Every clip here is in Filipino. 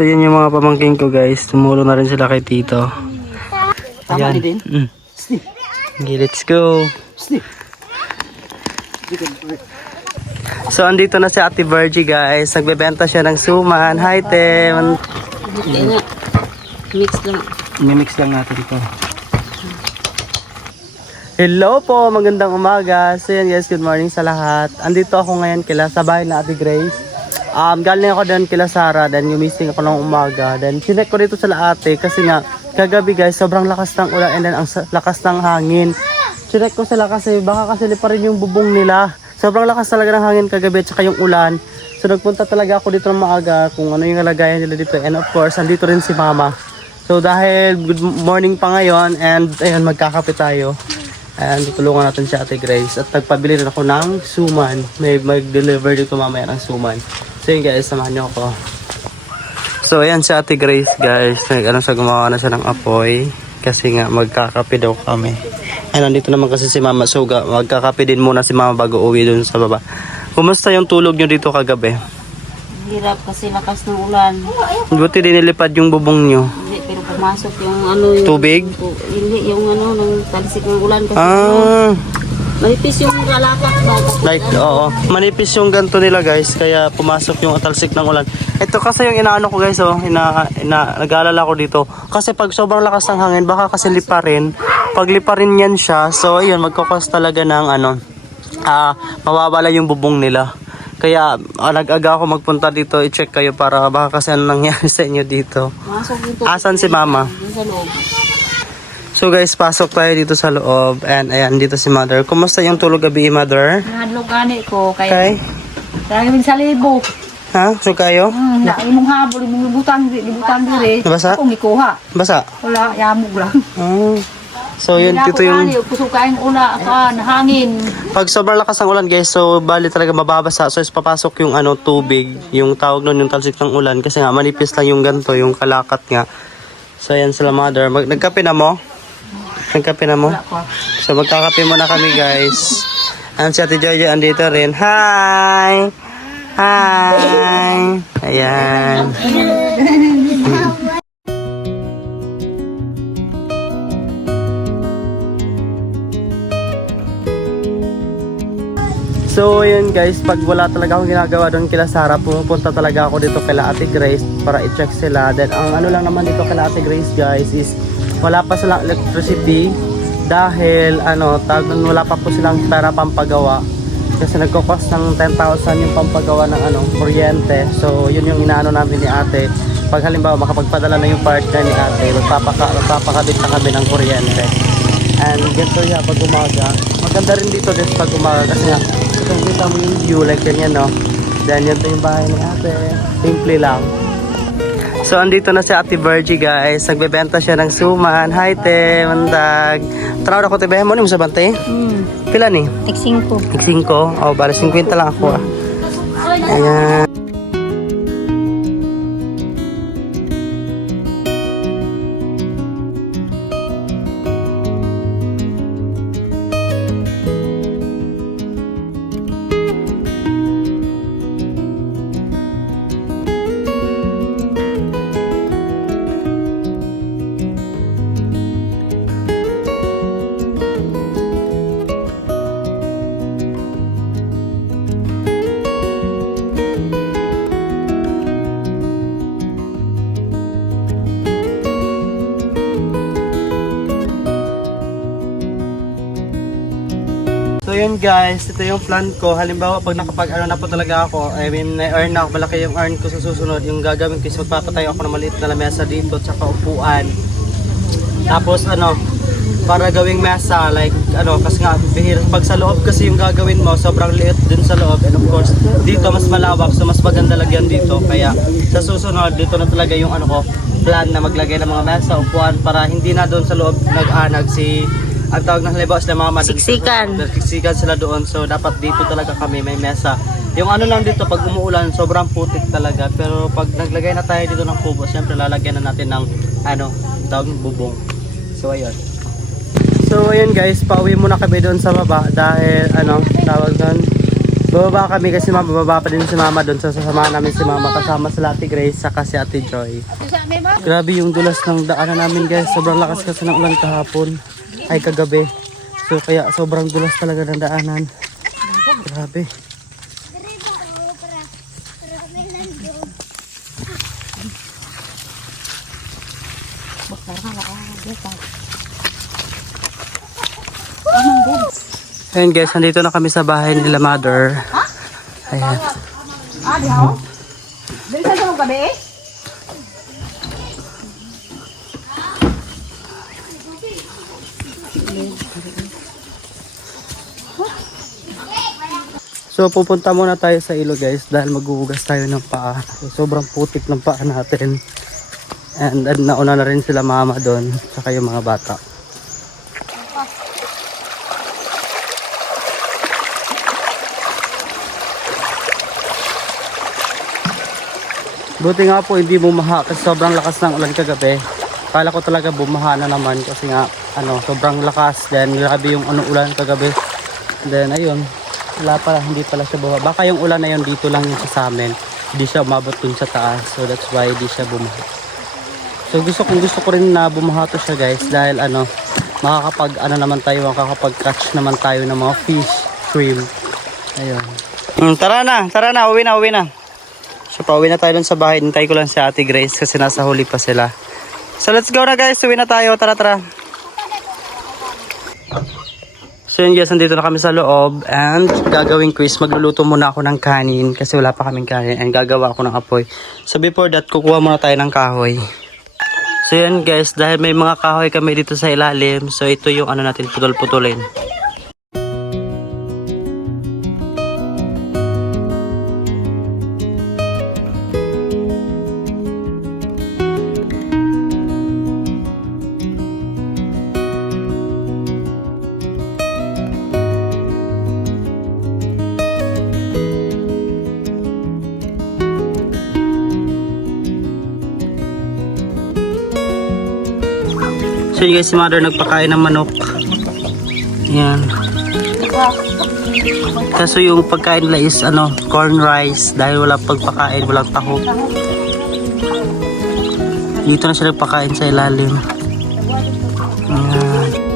So yun yung mga pamangking ko guys. Tumulong na rin sila kay Tito. Tama din. Okay, let's go. So andito na si Ate Virgie guys. Nagbebenta siya ng suman. Hi Tem. Mix lang. Mimix lang natin ito. Hello po, magandang umaga. So yan guys, good morning sa lahat. Andito ako ngayon sa bahay na Ate Grace. Galing ako doon kila Sarah, then gumising ako ng umaga. Then sinek ko dito sa ate kasi nga kagabi guys, sobrang lakas ng ulan and then ang lakas ng hangin. Sinek ko sila kasi baka kasi pa rin yung bubong nila. Sobrang lakas talaga ng hangin kagabi at saka yung ulan. So nagpunta talaga ako dito ng maaga kung ano yung kalagayan nila dito. And of course, andito rin si Mama. So dahil good morning pa ngayon and ayun, magkakape tayo. And tutulungan natin si Ate Grace. At nagpabili rin ako ng suman. May mag-deliver dito mamaya ng suman. So yun guys, samahan niyo ako. So ayan si Ate Grace guys. Gumawa na siya ng apoy. Kasi nga magkakape daw kami. And nandito naman kasi si Mama. So magkakape din muna si Mama bago uwi dun sa baba. Kumusta yung tulog nyo dito kagabi? Hirap kasi lakas ng ulan. Buti din nilipad yung bubong nyo. Hindi, pero pumasok yung ano yung... Tubig? Hindi, yung ano, ng talisik ng ulan kasi manipis yung kalakak ba? Like, oo. Manipis yung ganto nila guys. Kaya pumasok yung talsik ng ulan. Ito kasi yung inaano ko guys oh. Nag-aalala ko dito. Kasi pag sobrang lakas ng hangin, baka kasi liparin. Pag liparin yan siya, so ayun, magkakos talaga ng ano. Mawawala yung bubong nila. Kaya nag-aga ako magpunta dito, i-check kayo para baka kasi ano nangyari sa inyo dito. Asan si Mama? Sa loob. So guys, pasok tayo dito sa loob. And ayan, dito si Mother. Kumusta yung tulog gabi, Mother? Nahadlok gani ko, Okay. Kaya sa libo. Ha? So kayo? Imong habol, imong libutan dire. Nabasa? Kung ikuha. Basa? Wala, yamog lang. So yun, dito yung... Kusukain ula ka, hangin. Pag sobrang lakas ng ulan guys, so bali talaga mababasa. So is papasok yung tubig, yung tawag nun yung talsik ng ulan. Kasi nga manipis lang yung ganto, yung kalakat nga. So ayan sila Mother. Nagkape na mo? Nagkape na mo? So magkakape muna kami guys. And si Ate Jojo andito rin. Hi! Hi! Ayan. So yun guys, pag wala talaga akong ginagawa doon kila Sarah, pumupunta talaga ako dito kila Ate Grace para i-check sila. Then ang ano lang naman dito kila Ate Grace guys is wala pa silang electricity dahil wala pa po silang pera pampagawa. Kasi nagko-cost ng 10,000 yung pampagawa ng kuryente. So yun yung inaano namin ni Ate. Pag halimbawa makapagpadala na yung partner ni Ate, magpapakabit na kami ng kuryente. And ganito siya pag umaga. Maganda rin dito guys pag umaga kasi nga kita mo yung view like ganyan no. Then yan yung bahay ni Ate. Simple lang. So andito na si Ate Virgie guys. Nagbebenta siya ng suman. Hi te, mandag. Taraw ako tibehin mo ni mo sa bante? Pila ni? Tiksing ko. Tiksing ko? Oh, bala 50 lang ako ah. Ayan. So yun guys, ito yung plan ko. Halimbawa pag nakapag-ano na po talaga ako, I mean na-earn na ako, malaki yung earn ko sa susunod. Yung gagawin ko is magpapatayo ako ng maliit na lamesa dito at saka upuan. Tapos para gawing mesa, like kasi nga pag sa loob kasi yung gagawin mo, sobrang liit dun sa loob. And of course, dito mas malawak, so mas maganda lagyan dito. Kaya sa susunod, dito na talaga yung plan na maglagay ng mga mesa, upuan para hindi na doon sa loob nag-anag ang tawag ng halimbawa sila mga siksikan sila doon. So dapat dito talaga kami may mesa. Yung lang dito pag umuulan sobrang putik talaga. Pero pag naglagay na tayo dito ng kubo, syempre lalagyan na natin ng tawag ng bubong. So ayun. So ayun guys, pauwi muna kami doon sa baba dahil tawag doon Bababa kami kasi bababa pa din si mama doon. Sasamahan namin si mama kasama sa Ate Grace saka si Ate Joy. Grabe yung dulas ng daanan namin guys. Sobrang lakas kasi ng ulan kahapon. Ay kagabi. So kaya sobrang dulas talaga ng daanan. Grabe. Ayan guys, nandito na kami sa bahay nila mother. Ayan. Dali sa mong gabi eh? So pupunta muna tayo sa ilo guys dahil maghuhugas tayo ng paa. So, sobrang putik ng paa natin. And nauna na rin sila mama doon saka yung mga bata. Buti nga po hindi bumaha kasi sobrang lakas ng ulan kagabi. Kala ko talaga bumaha na naman kasi nga sobrang lakas. Then grabe yung ulan kagabi. Then ayun, wala pala, hindi pala siya bumaha. Baka yung ulan na yun dito lang yung sa amin. Hindi siya umabot dun sa taas. So that's why hindi siya bumaha. So gusto ko rin na bumaha to siya guys dahil makakapag catch naman tayo ng mga fish, shrimp. Ayun. Tara na, uwi na. So pauwi na tayo dun sa bahay. Hintay ko lang si Ate Grace kasi nasa huli pa sila. So let's go na guys, uwi na tayo. Tara. So yun guys, nandito na kami sa loob. And gagawin ko is magluluto muna ako ng kanin kasi wala pa kaming kanin. And gagawa ako ng apoy. So before that, kukuha muna tayo ng kahoy. So yan guys, dahil may mga kahoy kami dito sa ilalim. So ito yung natin putol-putulin. So yun guys, si mother nagpakain ng manok. Yan. Kaso yung pagkain nila is corn rice dahil wala pagpakain, walang taho. Dito na sila nagpakain sa ilalim. Yan.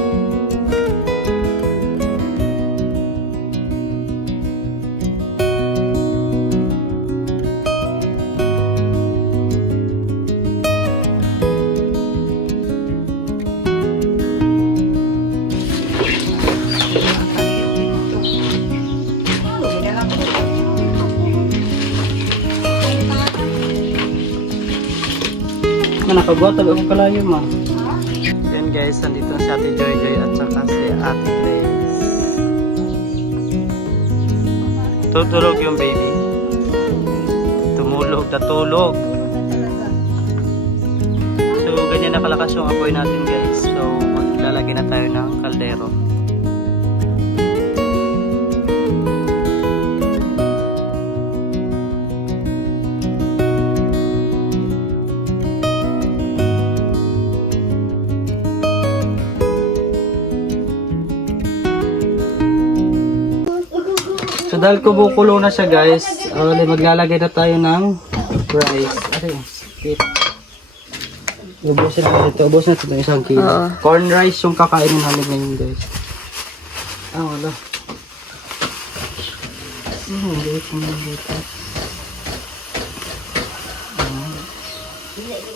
Nakagwatag ako kalayo ma. Then guys, nandito si Ate Joy at saka si Ate Grace. Tutulog yung baby. Natulog. So ganyan na kalakas yung apoy natin guys. So maglalagay na tayo ng kaldero. So dahil kumukulo na siya guys, maglalagay na tayo ng rice. Ubusin natin ito. Ubusin natin ito isang kilo. Corn rice yung kakainin namin ngayon guys. Wala.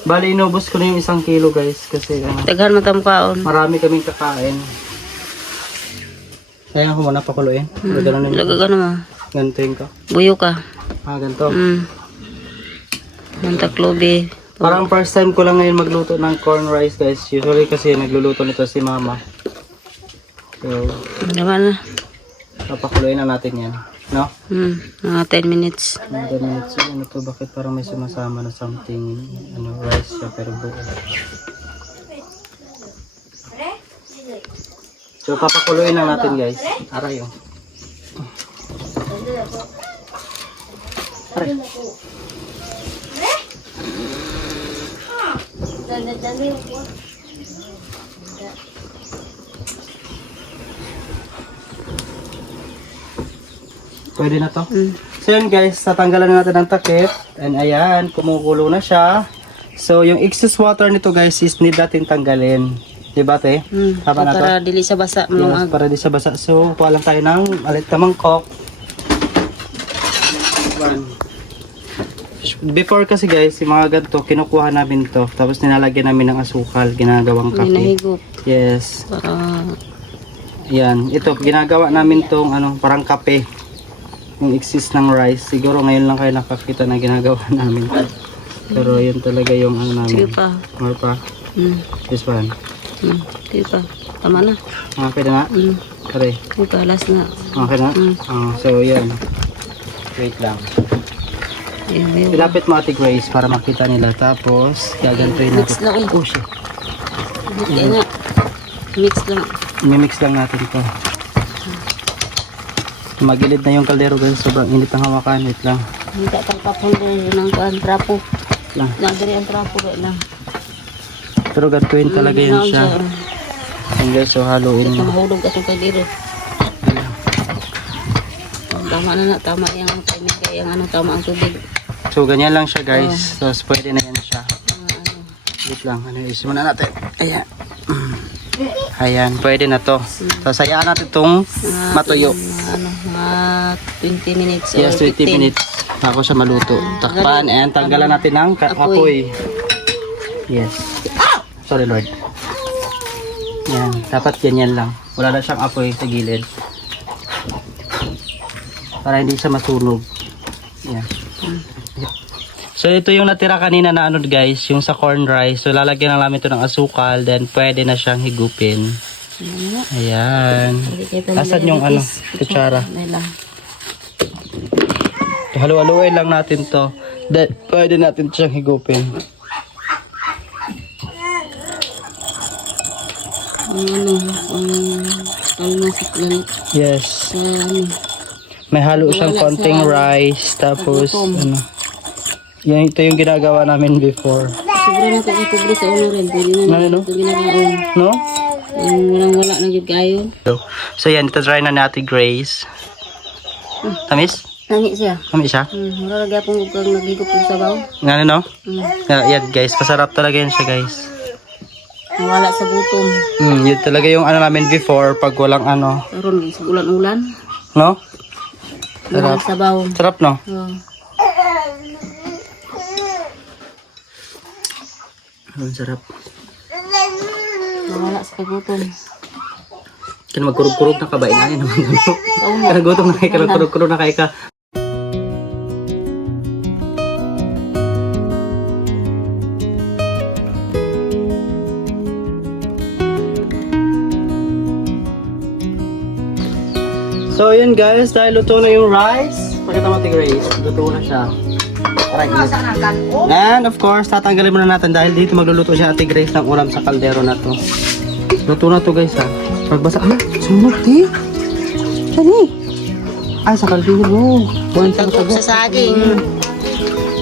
Bali, inubos ko na yung isang kilo guys. Kasi Taghan mo tamkaon. marami kaming kakain. Kaya ako muna pakuluin. Lagagan naman. Ganito yung ka. Buyo ka. Ganito. Mantaklobe. Parang first time ko lang ngayon magluto ng corn rice guys. Usually kasi nagluluto nito si mama. So, Naman na. papakuluin na natin yan. No? Mga 10 minutes. Mga 10 minutes. Ano to? Bakit parang may sumasama na something, rice siya pero buo. So, papakuluin na natin guys. Aray yun. Aray. Pwede na to. Mm. So yun guys, tatanggalan na natin ang takip. And ayan, kumukulo na siya. So yung excess water nito guys is need natin tanggalin. Diba te? Tama na to? Para dili sa basa Yes, malungag. para di sa basa. So kuha lang tayo ng alit na mangkok. Before kasi guys, yung mga ganito, kinukuha namin to. Tapos nilalagyan namin ng asukal, ginagawang kape. Hinahigop. Yes. Para Yan, ito ginagawa namin tong parang kape. Yung exist ng rice. Siguro ngayon lang kayo nakakita na ginagawa namin. Pero yun talaga yung sige namin. pa. More pa. This one. Sige pa. Tama na. Okay na nga. Pare. Sige pa, last na. Okay na? So yan. Wait lang. Ayun. Ilapit mo Ate Grace para makita nila. Tapos gagantuin Mix natin. lang eh. Oh shit. Kaya nga. Mix lang. I-mix lang natin to. Magilid na yung kaldero guys. Sobrang init ang hawakan. Wait lang. Hindi ka pagpapong ng trapo. Lang. Nagdari ang trapo rin lang. Pero gantuin talaga yun siya. Yan guys, so haluin Ito mo. mahulog ka sa kaldero. Tama na na. Tama yung timing kaya yung tama ang tubig. So ganyan lang siya guys. So pwede na yan siya. Wait lang. Ayusin muna natin. Ayan. Ayan, pwede na to. So sayaan natin itong matuyo. Mga 20 minutes or Yes, 20 15. minutes. Ako siya maluto. Takpan and tanggalan natin ng apoy. Yes. Sorry Lord. Yan, dapat ganyan lang. Wala na siyang apoy sa gilid. Para hindi siya masunog. Yan. So ito yung natira kanina na guys, yung sa corn rice. So lalagyan na namin ito ng asukal, then pwede na siyang higupin. Ayan. Asan yung kutsara? Halu-haluin lang natin to. Then pwede natin siyang higupin. Yes. May halo siyang konting rice, tapos yan, ito yung ginagawa namin before. Siguro na ito itubre sa ulo rin. Pwede na No? ito ginagawa. No? Walang-wala na yun kayo. So yan, ito try na ni Ate Grace. Tamis? Nangi siya. Tamis siya? Malalagay pong kung nagigop yung sabaw. Nga no? Yan guys, pasarap talaga yan siya guys. Nawala sa gutom. Yun talaga yung namin before pag walang Karon sa ulan-ulan. no? Walang sabaw. Sarap no? Ang sarap. Nawala sa gutom. Kaya magkurog-kurog na ka ba? Inayin naman gano'n. Kaya gutom na kayo, kaya magkurog-kurog na kayo ka. So yun guys, dahil luto na yung rice, pakita mo Ate Grace, luto na siya. And of course, tatanggalin muna natin dahil dito magluluto siya Ate Grace ng ulam sa kaldero na to. Luto na to guys ha. Pagbasa, sunog di. Sani? Sa kaldero. Buwan sa Tagok sa saging.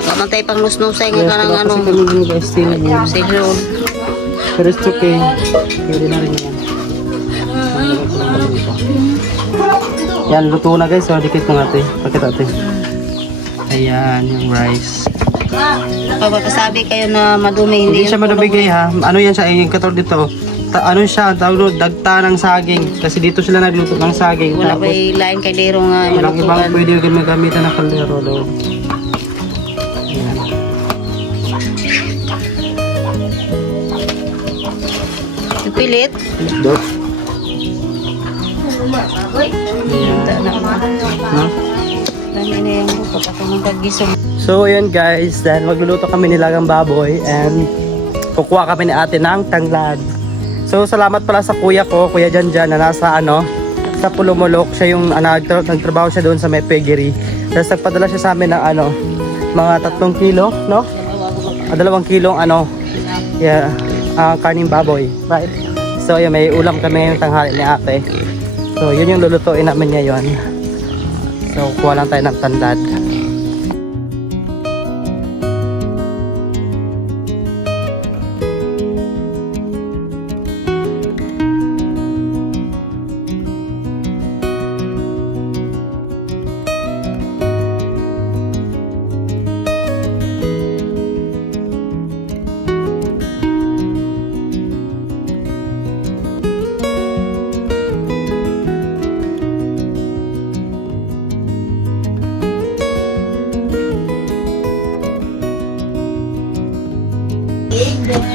Waman tayo pang nus-nusay nga Yes, ka ng diba kasi kami yung guys, Sihon. pero it's okay. Pwede na rin yan. Yan, luto na guys. So, dikit na natin. Pakita natin. Ayan, yung rice. Pagkakasabi kayo na madumi, Hindi hindi siya madubigay ha. Ano yan siya, yung katulad dito. Ano siya, tawag dagta ng saging. Kasi dito sila nagluto ng saging. Wala Tapos, pa lain kaldero nga ibang malutuan. pwede yung gamitan ng kaldero daw. Ayan. Pilit. Dot. Dami na yung pagkatulong kagisong. So ayan guys, dahil magluluto kami nilagang baboy and kukuha kami ni ate ng tanglad. So salamat pala sa kuya ko, Kuya Janjan na nasa sa Pulumulok. Siya yung nagtrabaho siya doon sa may piggery. Tapos nagpadala siya sa amin ng mga 3 kilo, no? 2 kilong karning baboy. Right? So yun, may ulam kami ngayong tanghali ni ate. So yun yung lulutuin namin ngayon. So kuha lang tayo ng tanglad.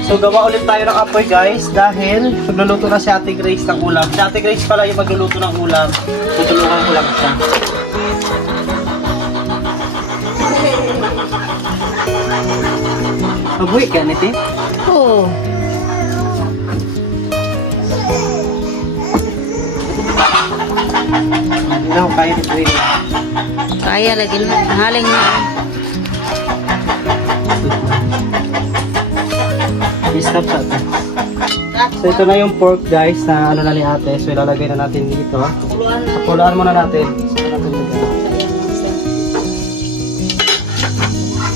So gawa ulit tayo ng apoy guys dahil magluluto na si Ate Grace ng ulam. Si Ate Grace pala yung magluluto ng ulam. Tutulungan ko lang siya. Mabuhi ka, Niti? Oo. Hindi ako kaya ni Grace. Kaya lagi na. Haling na. I-stop sa ate. So ito na yung pork guys na ano na ni ate. So ilalagay na natin dito. Pakulaan muna natin.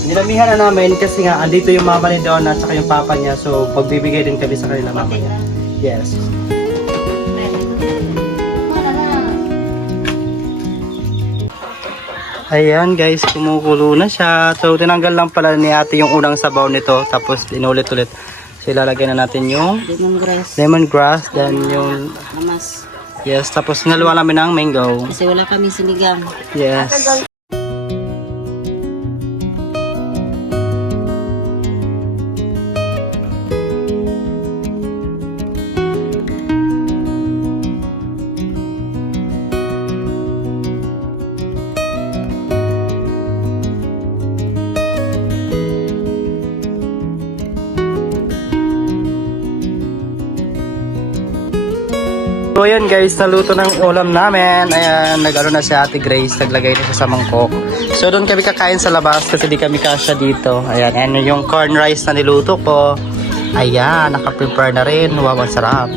Nilamihan na namin kasi nga andito yung mama ni Donna at saka yung papa niya. So pagbibigay din kami sa kanila mama niya. Yes. Ayan guys, kumukulo na siya. So tinanggal lang pala ni ate yung unang sabaw nito. Tapos inulit-ulit. So ilalagay na natin yung lemongrass. Then yung Namas. yes, tapos naluwa namin ng mango. Kasi wala kami sinigang. Yes. So ayan guys, naluto ng ulam namin. Ayan, nag-ano na si Ate Grace, naglagay na siya sa mangkok. So doon kami kakain sa labas kasi di kami kasya dito. Ayan, ayan yung corn rice na niluto ko. Ayan, naka-prepare na rin. Wow, ang sarap.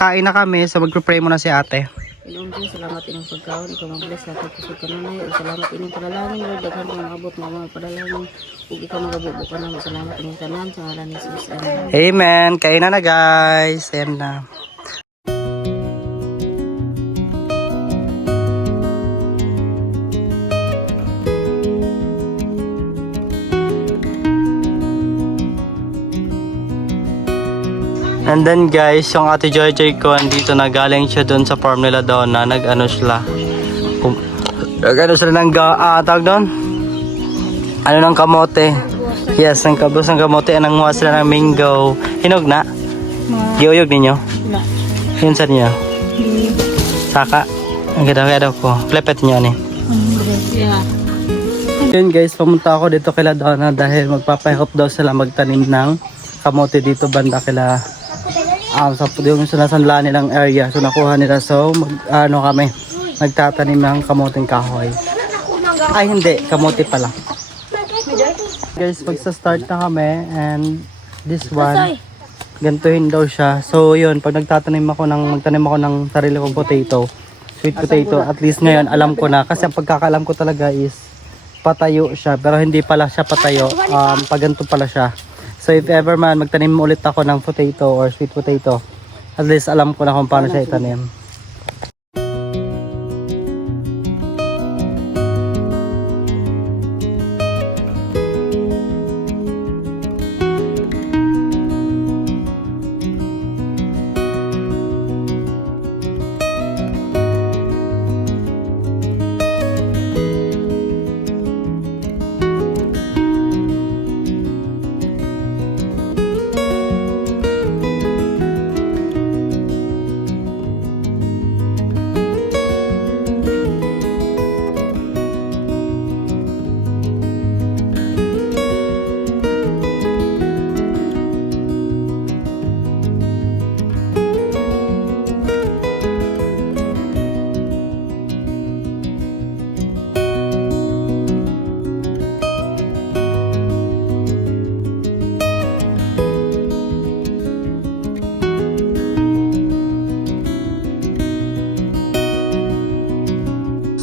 Kain na kami, so mag-prepare muna si ate. Ilong Diyos, salamat inyong pagkaon. Ikaw mag-bless sa ating kusog kanunay. Salamat inyong panalangin, Lord. Daghan ko nakabot ng mga panalangin. Kung ikaw magabubo ka naman, salamat inyong tanan. Sa ngalan ni Jesus. Amen. Amen. Kain na guys. Ayan na. And then guys, yung ate Joy ko andito na galing siya doon sa farm nila doon na nag-ano sila. Nag-ano sila ng tawag doon? Ano ng kamote? Yes, ng kabos ng kamote. Nanguha sila ng mango. Hinog na? Giyuyog ninyo? Yun sa niyo? Saka? Ang ganda ko. Plepet niyo ni. Yeah. Yun guys, pumunta ako dito kila Donna dahil magpapahirap daw sila magtanim ng kamote dito banda kila sa yung sinasanla nilang area. So nakuha nila. So kami nagtatanim ng kamoting kahoy. Ay hindi, kamote pala. Guys, magsa-start na kami and this one gantuhin daw siya. So yun, pag magtanim ako ng sarili kong potato, sweet potato, at least ngayon alam ko na kasi ang pagkakaalam ko talaga is patayo siya, pero hindi pala siya patayo, pag ganito pala siya. So if ever man magtanim ulit ako ng potato or sweet potato, at least alam ko na kung paano siya itanim.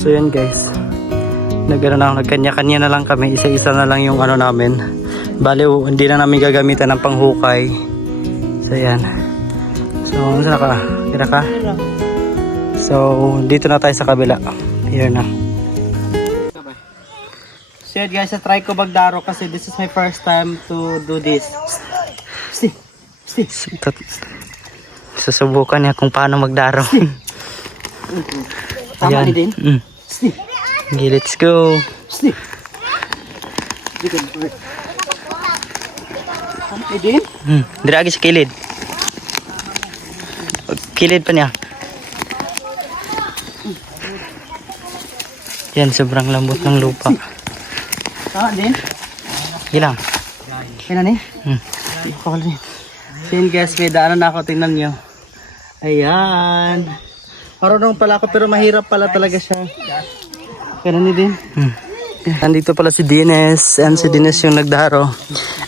So yun guys, nagkanya-kanya na lang kami, isa-isa na lang yung ano namin. Bali, hindi na namin gagamitan ng panghukay. So yan. So, saan ka? Kira ka? So, dito na tayo sa kabila. Here na. So yun guys, try ko magdaro kasi this is my first time to do this. Susubukan niya kung paano magdaro. Tama ni din? Okay, let's go. Idin? Dira agi sa kilid. Kilid pa niya. Yan, sobrang lambot ng lupa. Din? Gilang. Kailan eh? Pakal rin. So yun guys, may daanan na ako, tingnan nyo. Ayan. Marunong pala ako pero mahirap pala talaga siya. Kailan ni Din? Nandito pala si Dines, and si Dines yung nagdaro.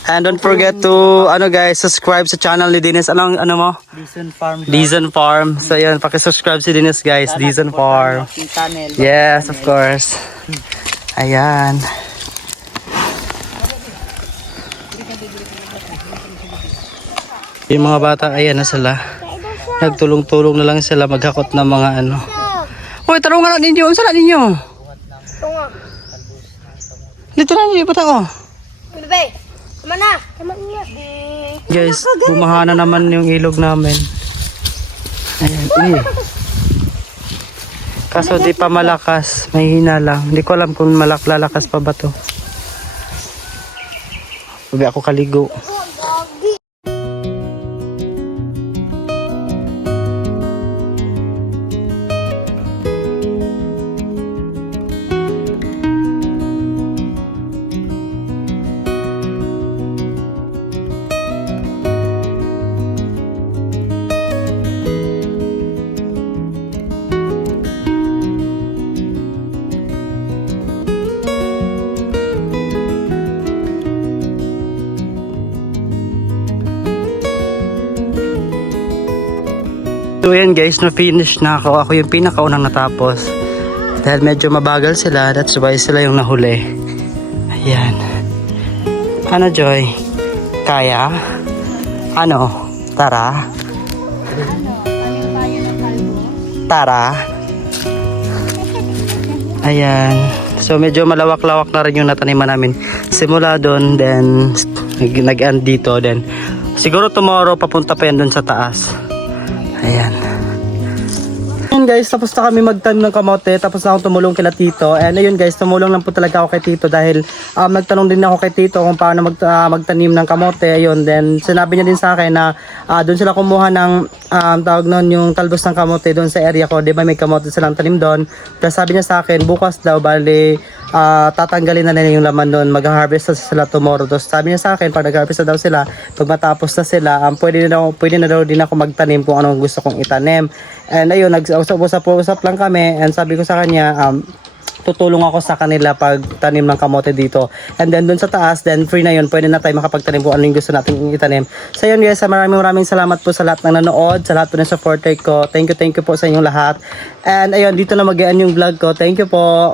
And don't forget to guys, subscribe sa channel ni Dines. Ano mo? Decent farm. Dizon Farm. So yan, paki-subscribe si Dines guys, Dizon Farm. Tunnel. Yes, of course. Ayan. Yung mga bata, ayan na sila. Nagtulong-tulong na lang sila maghakot ng mga ano. Uy, tarungan na ninyo. Saan na ninyo? Dito na ninyo, bata ko. Bebe, tama na. Guys, bumaha na naman yung ilog namin. Ayan, kaso di pa malakas. May hina lang. Hindi ko alam kung lalakas pa ba to. Sabi ako kaligo. So yan guys, na-finish na ako. Ako yung pinakaunang natapos. Dahil medyo mabagal sila, that's why sila yung nahuli. Ayan. Ano Joy? Kaya? Ano? Tara? Tara? Ayan. So medyo malawak-lawak na rin yung nataniman namin. Simula doon, then nag-end dito. Then siguro tomorrow papunta pa yan doon sa taas. Ayan. Ayun guys, tapos na kami magtanim ng kamote, tapos na akong tumulong kila Tito. And ayun guys, tumulong lang po talaga ako kay Tito dahil nagtanong din ako kay Tito kung paano magtanim ng kamote. Ayun, then sinabi niya din sa akin na doon sila kumuha ng tawag noon yung talbos ng kamote doon sa area ko. Di ba may kamote silang tanim doon? Tapos sabi niya sa akin, bukas daw bali tatanggalin na nila yung laman doon, mag-harvest na sila tomorrow. Tapos sabi niya sa akin, pag nag-harvest na daw sila, pag matapos na sila, pwede na daw din ako magtanim kung anong gusto kong itanim. And ayun, nag-usap lang kami, and sabi ko sa kanya, tutulong ako sa kanila pag tanim ng kamote dito. And then doon sa taas, then free na yun, pwede na tayo makapagtanim kung ano yung gusto nating itanim. So yun guys, maraming salamat po sa lahat ng nanood, sa lahat po ng supporter ko. Thank you po sa inyong lahat. And ayun, dito na mag-end yung vlog ko. Thank you po.